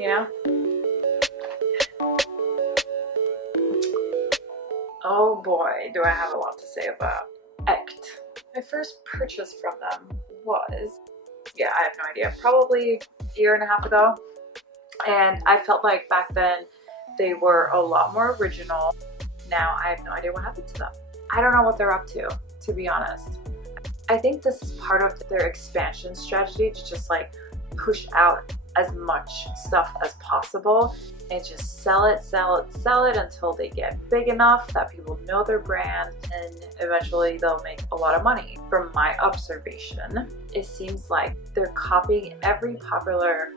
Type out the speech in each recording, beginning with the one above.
you know? Oh boy, do I have a lot to say about ECHT. My first purchase from them was, yeah, I have no idea, probably a year and a half ago. And I felt like back then they were a lot more original. Now I have no idea what happened to them. I don't know what they're up to be honest. I think this is part of their expansion strategy to just like push out as much stuff as possible and just sell it until they get big enough that people know their brand, and eventually they'll make a lot of money. From my observation, it seems like they're copying every popular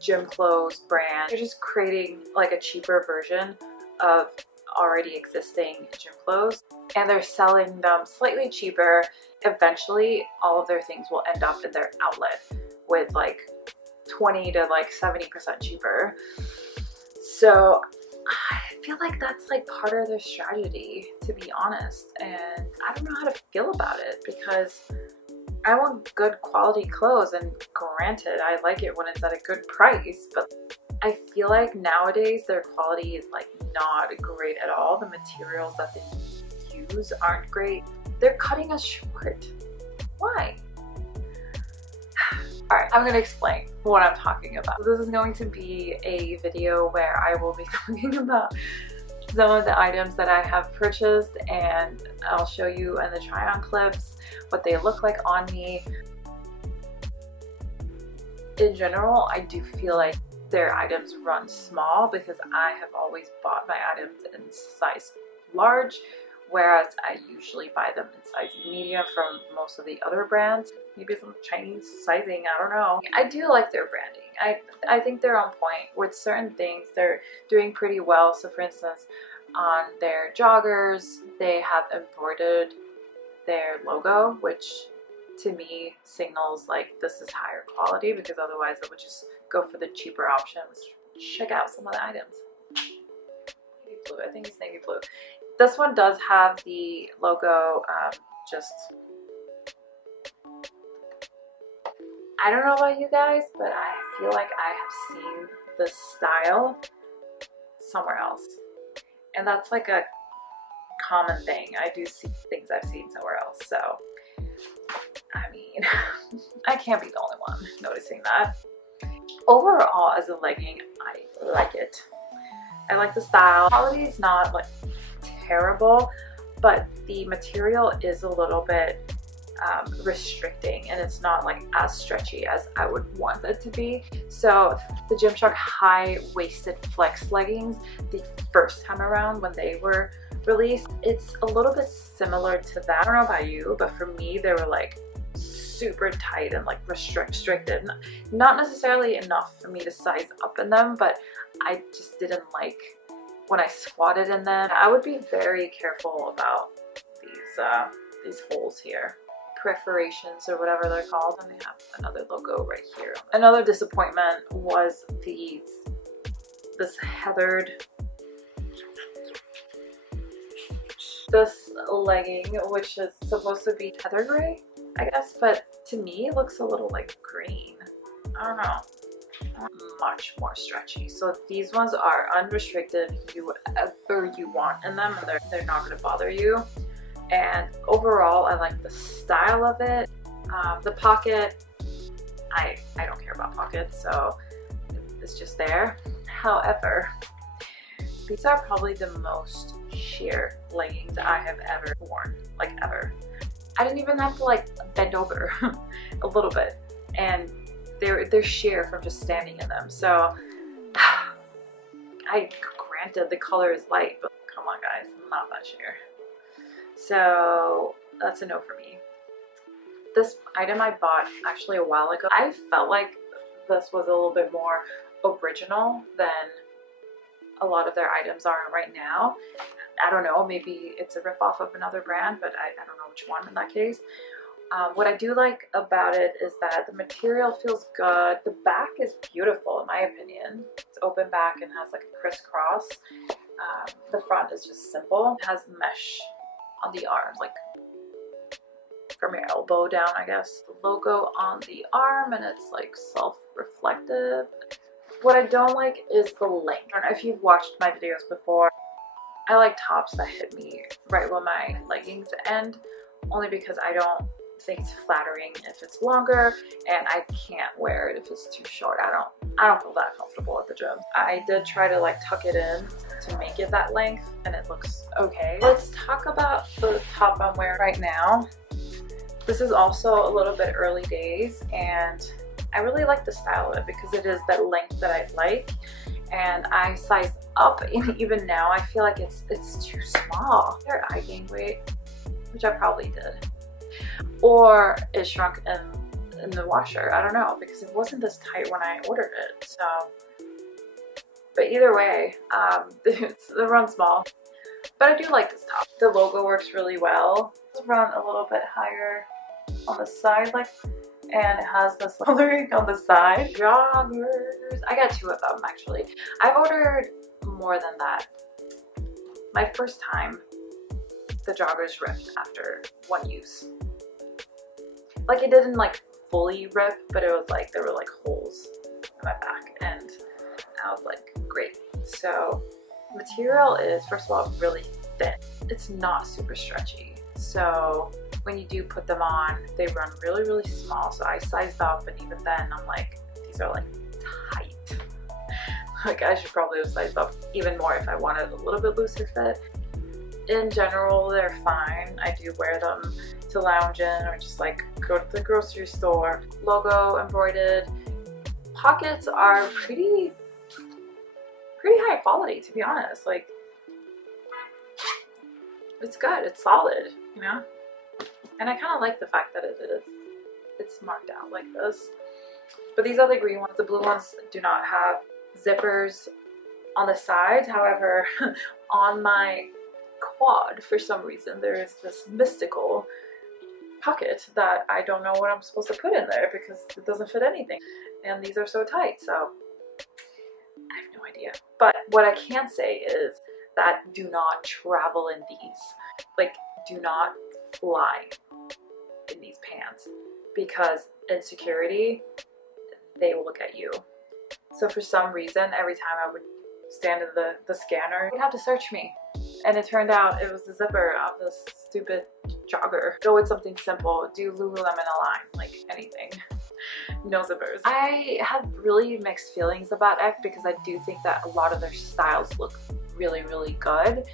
gym clothes brand. They're just creating like a cheaper version of already existing gym clothes, and they're selling them slightly cheaper. Eventually all of their things will end up in their outlet with like 20 to like 70% cheaper. So I feel like that's like part of their strategy, to be honest, and I don't know how to feel about it because I want good quality clothes, and granted I like it when it's at a good price, but I feel like nowadays their quality is like not great at all. The materials that they use aren't great. They're cutting us short. Why? Alright, I'm gonna explain what I'm talking about. This is going to be a video where I will be talking about some of the items that I have purchased, and I'll show you in the try-on clips what they look like on me. In general, I do feel like their items run small because I have always bought my items in size large, whereas I usually buy them in size medium from most of the other brands. Maybe some Chinese sizing, I don't know. I do like their branding. I think they're on point with certain things. They're doing pretty well. So for instance, on their joggers, they have embroidered their logo, which to me signals like this is higher quality, because otherwise I would just go for the cheaper option. Let's check out some of the items. Navy blue, I think it's navy blue. This one does have the logo, just, I don't know about you guys, but I feel like I have seen this style somewhere else. And that's like a common thing. I do see things I've seen somewhere else, so I mean, I can't be the only one noticing that. Overall, as a legging, I like it. I like the style. Quality is not like terrible, but the material is a little bit restricting, and it's not like as stretchy as I would want it to be. So the Gymshark high-waisted flex leggings, the first time around when they were released, it's a little bit similar to that. I don't know about you, but for me they were like super tight and like restricted. Not necessarily enough for me to size up in them, but I just didn't like when I squatted in them. I would be very careful about these holes here, perforations or whatever they're called, and they have another logo right here. Another disappointment was this heathered, this legging, which is supposed to be heather gray, I guess, but to me it looks a little like green. I don't know. Much more stretchy. So these ones are unrestricted. You whatever you want in them, and they're not going to bother you. And overall, I like the style of it. The pocket, I don't care about pockets, so it's just there. However, these are probably the most sheer leggings I have ever worn, like ever. I didn't even have to like bend over a little bit, and they're sheer from just standing in them. So granted the color is light, but come on guys, not that sheer. So that's a no for me. This item I bought actually a while ago. I felt like this was a little bit more original than a lot of their items are right now. I don't know, maybe it's a ripoff of another brand, but I don't know which one in that case. What I do like about it is that the material feels good. The back is beautiful in my opinion. It's open back and has like a crisscross. The front is just simple. It has mesh on the arms, like from your elbow down, I guess. The logo on the arm, and it's like self-reflective. What I don't like is the length. I don't know if you've watched my videos before. I like tops that hit me right where my leggings end, only because I don't think it's flattering if it's longer, and I can't wear it if it's too short. I don't feel that comfortable at the gym. I did try to like tuck it in to make it that length, and it looks okay. Let's talk about the top I'm wearing right now. This is also a little bit early days, and I really like the style of it because it is that length that I like, and I sized up, and even now I feel like it's too small. Either I gained weight, which I probably did, or it shrunk in the washer. I don't know, because it wasn't this tight when I ordered it. So, but either way, it runs small. But I do like this top. The logo works really well. Let's run a little bit higher on the side, like, and it has this coloring on the side. Joggers. I got 2 of them actually. I've ordered more than that. My first time, the joggers ripped after 1 use. Like, it didn't like fully rip, but it was like there were like holes in my back, and I was like, great. So material is, first of all, really thin. It's not super stretchy. So when you do put them on, they run really, really small. So I sized up, and even then I'm like, these are like tight. Like, I should probably have sized up even more if I wanted a little bit looser fit. In general, they're fine. I do wear them to lounge in or just like go to the grocery store. Logo embroidered. Pockets are pretty high quality, to be honest. Like, it's good, it's solid, you know? And I kind of like the fact that it's marked out like this. But these are the green ones. The blue ones do not have zippers on the sides. However, on my quad, for some reason, there is this mystical pocket that I don't know what I'm supposed to put in there because it doesn't fit anything. And these are so tight, so I have no idea. But what I can say is that do not travel in these. Like, do not fly in these pants, because insecurity, they will get you. So for some reason, every time I would stand in the scanner, they'd have to search me. And it turned out it was the zipper of this stupid jogger. Go with something simple. Do Lululemon Align, like anything. No zippers. I have really mixed feelings about ECHT because I do think that a lot of their styles look really, really good,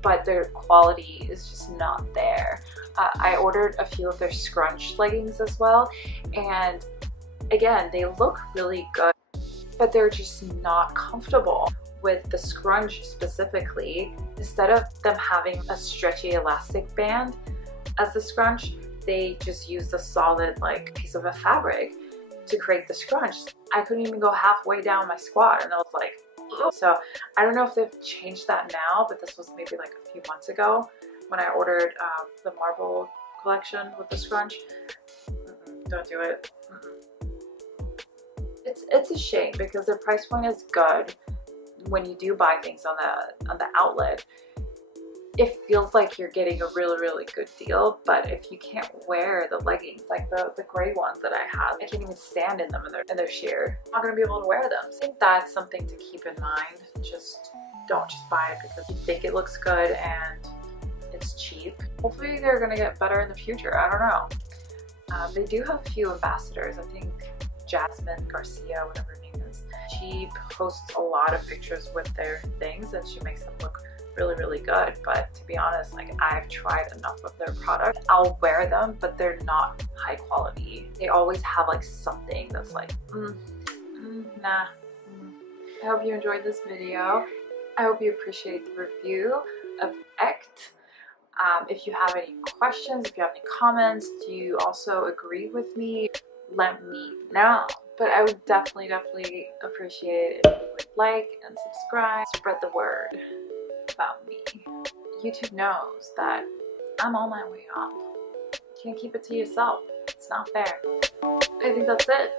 but their quality is just not there. I ordered a few of their Scrunch leggings as well, and again, they look really good, but they're just not comfortable. With the Scrunch specifically, instead of them having a stretchy elastic band as the Scrunch, they just used a solid like piece of a fabric to create the Scrunch. I couldn't even go halfway down my squat, and I was like, ugh. So I don't know if they've changed that now, but this was maybe like a few months ago when I ordered the Marbel collection with the Scrunch. Don't do it. It's a shame because their price point is good. When you do buy things on the outlet, it feels like you're getting a really, really good deal. But if you can't wear the leggings, like the gray ones that I have, I can't even stand in them, and they're sheer. I'm not gonna be able to wear them. So I think that's something to keep in mind. Just don't just buy it because you think it looks good and it's cheap. Hopefully they're gonna get better in the future. I don't know. They do have a few ambassadors. I think Jasmine Garcia, whatever her name is. She posts a lot of pictures with their things, and she makes them look really, really good. But to be honest, like, I've tried enough of their products. I'll wear them, but they're not high quality. They always have like something that's like, nah. I hope you enjoyed this video. I hope you appreciate the review of ECHT. If you have any questions, if you have any comments, do you also agree with me? Let me know. But I would definitely appreciate it if you would like and subscribe. Spread the word about me. YouTube knows that I'm on my way up. You can't keep it to yourself. It's not fair. I think that's it.